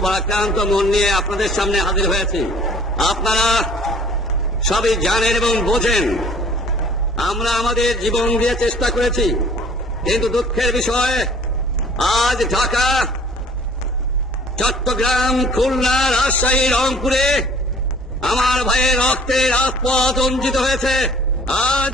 ভারাক্রান্ত মন নিয়ে আপনাদের সামনে হাজির হয়েছি। আপনারা সবই জানেন এবং বোঝেন। আমরা আমাদের জীবন দিয়ে চেষ্টা করেছি। কিন্তু দুঃখের বিষয়, আজ ঢাকা, চট্টগ্রাম, খুলনা, রাজশাহী, রংপুরে আমার ভাইয়ের রক্তের রাজপথ অঞ্চিত হয়েছে। আজ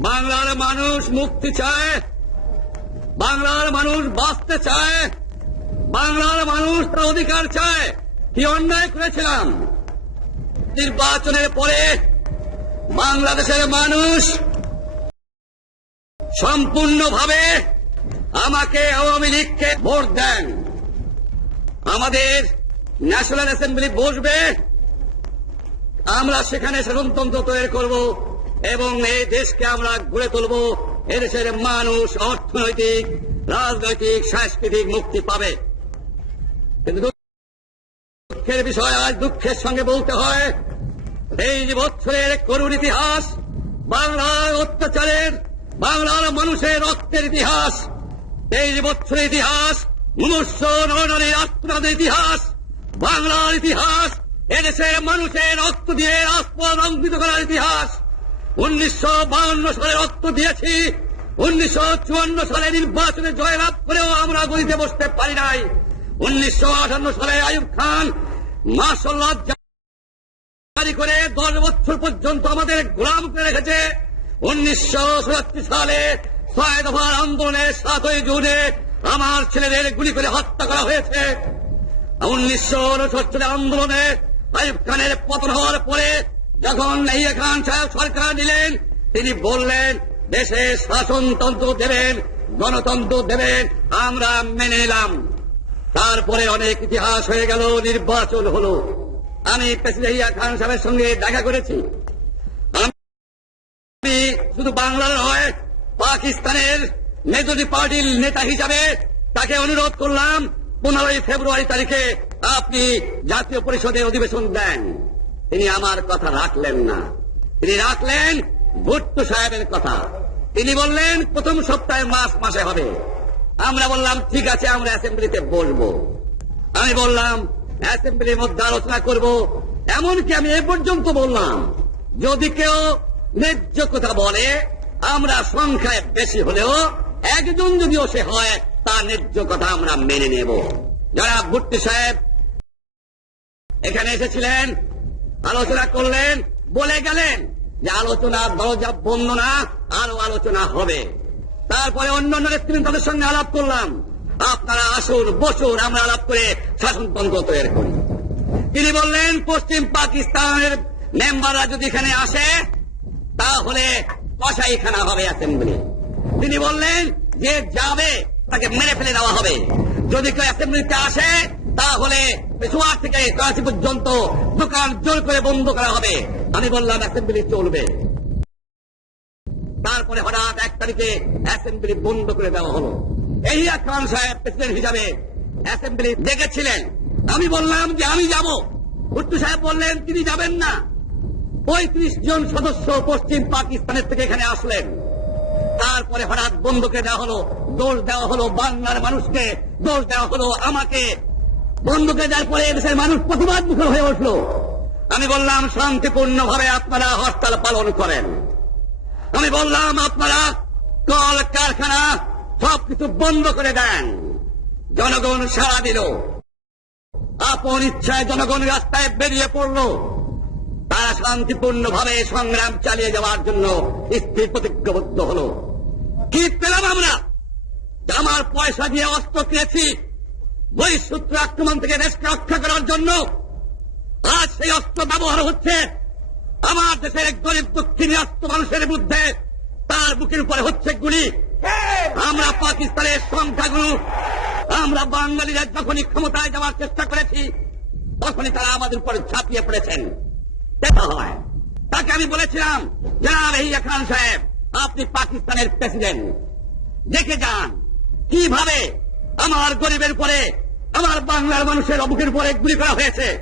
বাংলার মানুষ মুক্তি চায়, বাংলার মানুষ বাঁচতে চায়। বাংলার মানুষ তার অধিকার চায়। কি অন্যায় করেছিলাম? নির্বাচনের পরে বাংলাদেশের মানুষ সম্পূর্ণভাবে আমাকে আওয়ামী লীগকে ভোট দেন। আমাদের ন্যাশনাল অ্যাসেম্বলি বসবে। আমরা সেখানে শাসনতন্ত্র তৈরি করব এবং এই দেশকে আমরা গড়ে তুলব। এদেশের মানুষ অর্থনৈতিক, রাজনৈতিক, সাংস্কৃতিক মুক্তি পাবে। দুঃখের বিষয় আজ দুঃখের সঙ্গে বলতে হয় যে বছরের করুণ ইতিহাস, বাংলার অত্যাচারের, বাংলার মানুষের রক্তের ইতিহাস যে বছরের ইতিহাস মনুষ্য নরনারীর আত্মনাদের ইতিহাস, বাংলার ইতিহাস এদেশের মানুষের রক্ত দিয়ে রাজপথ অঙ্কিত করার ইতিহাস, উনিশশো বাউন্ন সালে রক্ত দিয়েছি, উনিশশো চুয়ান্ন সালে নির্বাচনে জয়লাভ করেও আমরা গলিতে বসতে পারি নাই। উনিশশো আটান্ন সালে আইব খান মার্শাল করে দশ বছর পর্যন্ত আমাদের গোলাম করে রেখেছে। উনিশশো সাতাত্তর সালে ছয় দফার আন্দোলনের সাতই জুনে আমার ছেলেদের গুলি করে হত্যা করা হয়েছে। উনিশশো উনসত্তরের আন্দোলনে আইব খানের পতন হওয়ার পরে যখন ইয়া খান সাহেব সরকার নিলেন, তিনি বললেন, দেশে শাসনতন্ত্র দেবেন, গণতন্ত্র দেবেন, আমরা মেনে নিলাম। তারপরে অনেক ইতিহাস হয়ে গেল, নির্বাচন হলো। আমি প্রেসিডেন্ট খান সাহেবের সঙ্গে দেখা করেছি। আমি শুধু বাংলার নয়, পাকিস্তানের মেজরিটি পার্টির নেতা হিসাবে তাকে অনুরোধ করলাম, পনেরোই ফেব্রুয়ারি তারিখে আপনি জাতীয় পরিষদে অধিবেশন দেন। তিনি আমার কথা রাখলেন না। তিনি রাখলেন ভুট্টো সাহেবের কথা। তিনি বললেন, প্রথম সপ্তাহে মাস মাসে হবে। আমরা বললাম, ঠিক আছে, আমরা অ্যাসেম্বলিতে বসবো। আমি বললাম অ্যাসেম্বলির মধ্যে আলোচনা করব। এমনকি আমি এ পর্যন্ত বললাম, যদি কেউ ন্যায্য কথা বলে, আমরা সংখ্যায় বেশি হলেও একজন যদিও সে হয়, তার ন্যায্য কথা আমরা মেনে নেব। যারা ভুট্টি সাহেব এখানে এসেছিলেন, আলোচনা করলেন, বলে গেলেন যে আলোচনা দরজা বন্ধ না, আরও আলোচনা হবে। তারপরে অন্য অন্য নেতৃবৃন্দ তাদের সঙ্গে আলাপ করলাম। আপনারা আসুন, বসুন, আমরা আলাপ করে শাসনতন্ত্র তৈরি করি। তিনি বললেন, পশ্চিম পাকিস্তানের মেম্বাররা যদি এখানে আসে, তাহলে কসাইখানা হবে অ্যাসেম্বলি তিনি বললেন, যে যাবে, তাকে মেরে ফেলে দেওয়া হবে। যদি কেউ অ্যাসেম্বলিতে আসে, তাহলে পেশোয়ার থেকে করাচি পর্যন্ত দোকান জোর করে বন্ধ করা হবে। আমি বললাম অ্যাসেম্বলি চলবে। তারপরে হঠাৎ এক তারিখে অ্যাসেম্বলি বন্ধ করে দেওয়া হলো। এহিয়া খান সাহেব প্রেসিডেন্ট হিসাবে অ্যাসেম্বলি ডেকেছিলেন। আমি বললাম যে আমি যাব। ভুট্টু সাহেব বললেন, তিনি যাবেন না। পঁয়ত্রিশ জন সদস্য পশ্চিম পাকিস্তানের থেকে এখানে আসলেন। তারপরে হঠাৎ বন্ধ দেওয়া হলো। দোষ দেওয়া হলো বাংলার মানুষকে। দোষ দেওয়া হলো আমাকে। বন্ধ দেওয়ার পরে দেশের মানুষ প্রতিবাদ মুখর হয়ে উঠল। আমি বললাম শান্তিপূর্ণ ভাবে আপনারা হরতাল পালন করেন। আমি বললাম, আপনারা কল, কারখানা সবকিছু বন্ধ করে দেন। জনগণ সাড়া দিল। আপন ইচ্ছায় জনগণ রাস্তায় বেরিয়ে পড়ল। তারা শান্তিপূর্ণ ভাবে সংগ্রাম চালিয়ে যাওয়ার জন্য স্থির প্রতিজ্ঞবদ্ধ হল। কি পেলাম আমরা? আমার পয়সা দিয়ে অস্ত্র কিনেছি। বহিঃসূত্র আক্রমণ থেকে দেশকে রক্ষা করার জন্য। আজ সেই অস্ত্র ব্যবহার হচ্ছে। আমার দেশের এক গরিব দক্ষিণী অস্ত্র মানুষের মধ্যে তার বুকের উপরে হচ্ছে গুলি। আমরা পাকিস্তানের সংখ্যাগুরু। আমরা বাঙালিরা যখনই ক্ষমতায় যাওয়ার চেষ্টা করেছি, তখনই তারা আমাদের উপরে ঝাঁপিয়ে পড়েছেন। দেখা হয়। তাকে আমি বলেছিলাম, জানাব এই খান সাহেব, আপনি পাকিস্তানের প্রেসিডেন্ট। দেখে যান, কীভাবে আমার গরিবের পরে আমার বাংলার মানুষের অবুকের পরে গুলি করা হয়েছে।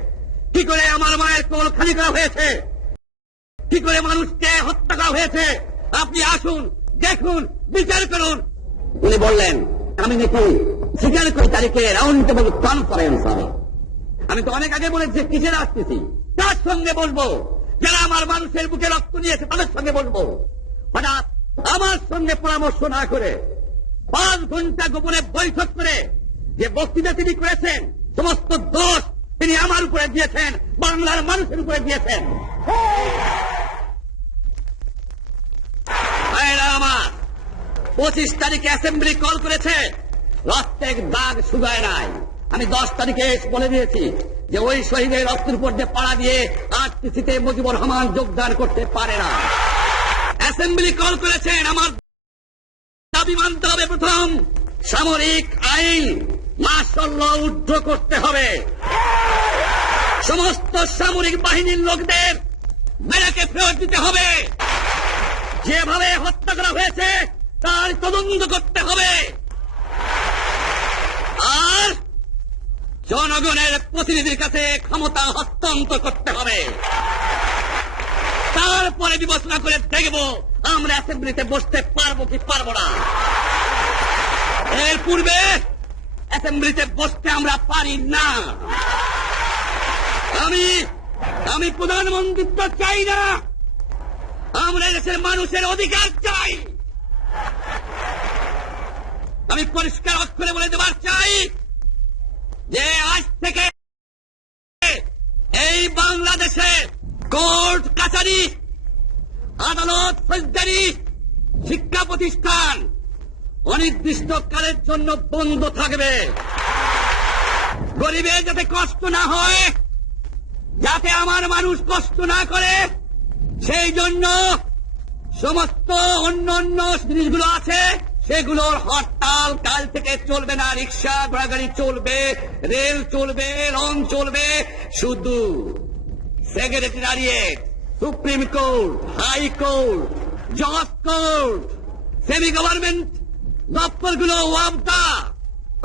কি করে আমার মায়ের কোল খালি করা হয়েছে? কি করে মানুষকে হত্যা করা হয়েছে? আপনি আসুন, দেখুন, বিচার করুন। উনি বললেন, আমি নাকি স্বীকার করি তারিখে রাউন্ড টেবল কনফারেন্স হবে। আমি তো অনেক আগে বলেছি, কিসের আসতেছি তার সঙ্গে বলব? যারা আমার মানুষের বুকে রক্ত নিয়েছে, তাদের সঙ্গে বলব। হঠাৎ আমার সঙ্গে পরামর্শ না করে পাঁচ ঘণ্টা গোপনে বৈঠক করে যে বক্তৃতা তিনি করেছেন, সমস্ত দোষ তিনি আমার উপরে দিয়েছেন, বাংলার মানুষের উপরে দিয়েছেন ভাইয়েরা আমার পঁচিশ তারিখে অ্যাসেম্বলি কল করেছে। রক্তের দাগ শুকায় নাই। আমি দশ তারিখে বলে দিয়েছি যে ওই শহীদের রক্তের উপর দিয়ে পাড়া দিয়ে আরটিসিতে মুজিবুর রহমান যোগদান করতে পারে না। অ্যাসেম্বলি কল করেছেন, আমার দাবি মানতে হবে প্রথম। সামরিক আইন মার্শাল উদ্ধ করতে হবে। সমস্ত সামরিক বাহিনীর লোকদের মেরাকে ফেরত দিতে হবে। যেভাবে হত্যা করা হয়েছে তার তদন্ত করতে হবে। আর জনগণের প্রতিনিধির কাছে ক্ষমতা হস্তান্তর করতে হবে। তারপরে বিবেচনা করে দেখব আমরা অ্যাসেম্বলিতে বসতে পারব কি পারব না। এর পূর্বে অ্যাসেম্বলিতে বসতে আমরা পারি না। আমি আমি প্রধানমন্ত্রিত্ব চাই না। আমরা দেশের মানুষের অধিকার চাই আমি পরিষ্কার অক্ষরে বলে দেবার চাই যে আজ থেকে এই বাংলাদেশে কোর্ট কাছারি আদালত ফৌজদারি শিক্ষা প্রতিষ্ঠান অনির্দিষ্টকালের জন্য বন্ধ থাকবে। গরিবের যাতে কষ্ট না হয়, যাতে আমার মানুষ কষ্ট না করে, সেই জন্য সমস্ত অন্য অন্য জিনিসগুলো আছে। সেগুলোর হরতাল কাল থেকে চলবে না, রিক্সা, ঘোড়াগাড়ি চলবে, রেল চলবে, রং চলবে, শুধু secretariat supreme court high court জজ কোর্ট সেমি গভর্নমেন্ট দপ্তরগুলো ওয়াবদা,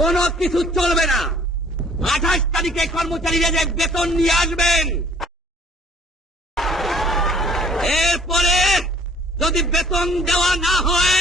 কোনো কিছু চলবে না। আঠাশ তারিখে কর্মচারীরা যে বেতন নিয়ে আসবেন। এরপরে যদি বেতন দেওয়া না হয়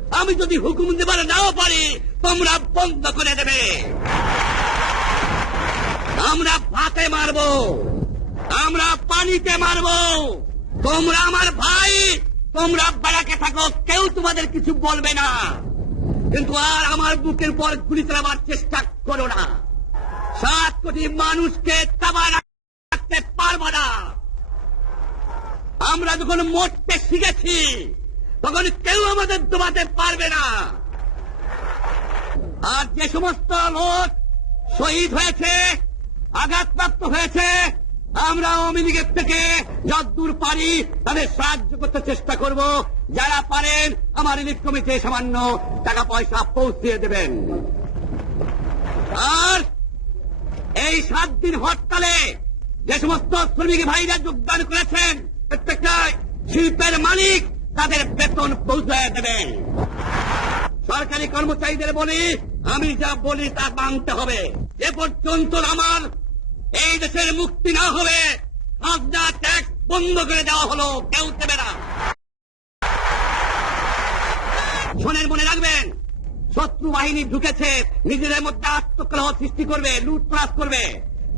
আমি যদি হুকুম দেবার নাও পারি, তোমরা বন্ধ করে দেবে। আমরা ভাতে মারব, আমরা পানিতে মারব। তোমরা আমার ভাই, তোমরা বেড়াকে থাকো, কেউ তোমাদের কিছু বলবে না। কিন্তু আর আমার বুকের পর গুলি চালাবার চেষ্টা করো না। সাত কোটি মানুষকে তাবা রাখতে পারব না। আমরা যখন মরতে শিখেছি তখন কেউ আমাদের দোবাতে পারবে না। আর যে সমস্ত লোক শহীদ হয়েছে, আঘাতপ্রাপ্ত হয়েছে, আমরা আওয়ামী লীগের থেকে যদ্দূর পারি, তাদের সাহায্য করতে চেষ্টা করব। যারা পারেন, আমার রিলিফ কমিটি সামান্য টাকা পয়সা পৌঁছিয়ে দেবেন। আর এই সাত দিন হরতালে যে সমস্ত শ্রমিক ভাইরা যোগদান করেছেন, প্রত্যেকটা শিল্পের মালিক তাদের বেতন পৌঁছায় দেবেন সরকারি কর্মচারীদের বলি, আমি যা বলি তা মানতে হবে। এ পর্যন্ত আমার এই দেশের মুক্তি না হবে, খাজনা ট্যাক্স বন্ধ করে দেওয়া হলো, কেউ দেবে না। শোনেন মনে রাখবেন, শত্রু বাহিনী ঢুকেছে, নিজেদের মধ্যে আত্মকলহ সৃষ্টি করবে, লুটপাট করবে।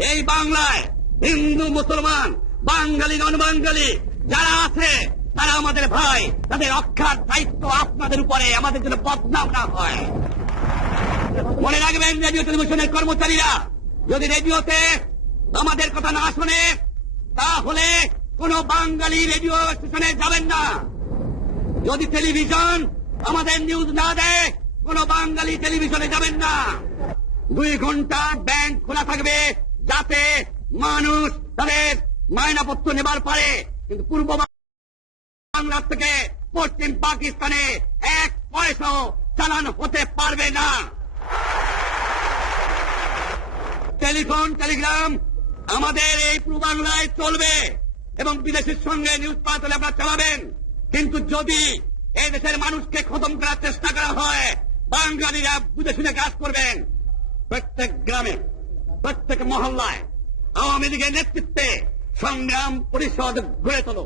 এই বাংলায় হিন্দু, মুসলমান, বাঙালি নন বাঙালি যারা আছে তারা আমাদের ভাই তাদের রক্ষার দায়িত্ব আপনাদের উপরে, আমাদের জন্য বদনাম না হয়। মনে রাখবেন রেডিও টেলিভিশনের কর্মচারীরা, যদি রেডিওতে আমাদের কথা না শোনে, তাহলে কোন বাঙালি রেডিও স্টেশনে যাবেন না। যদি টেলিভিশন আমাদের নিউজ না দেয়, কোন বাঙালি টেলিভিশনে যাবেন না। দুই ঘণ্টা ব্যাংক খোলা থাকবে, যাতে মানুষ তাদের মায়নাপত্র নেবার পারে। কিন্তু পূর্ব বাংলা থেকে পশ্চিম পাকিস্তানে এক পয়সাও চালান হতে পারবে না। টেলিফোন, টেলিগ্রাম, আমাদের এই পূর্বাংলায় চলবে এবং বিদেশের সঙ্গে নিউজ পাঠালে আপনারা চালাবেন। কিন্তু যদি এই দেশের মানুষকে খতম করার চেষ্টা করা হয়, বাঙালিরা বুঝে শুনে কাজ করবেন। প্রত্যেক গ্রামে, প্রত্যেক মহল্লায় আওয়ামী লীগের নেতৃত্বে সংগ্রাম পরিষদ গড়ে তোলো।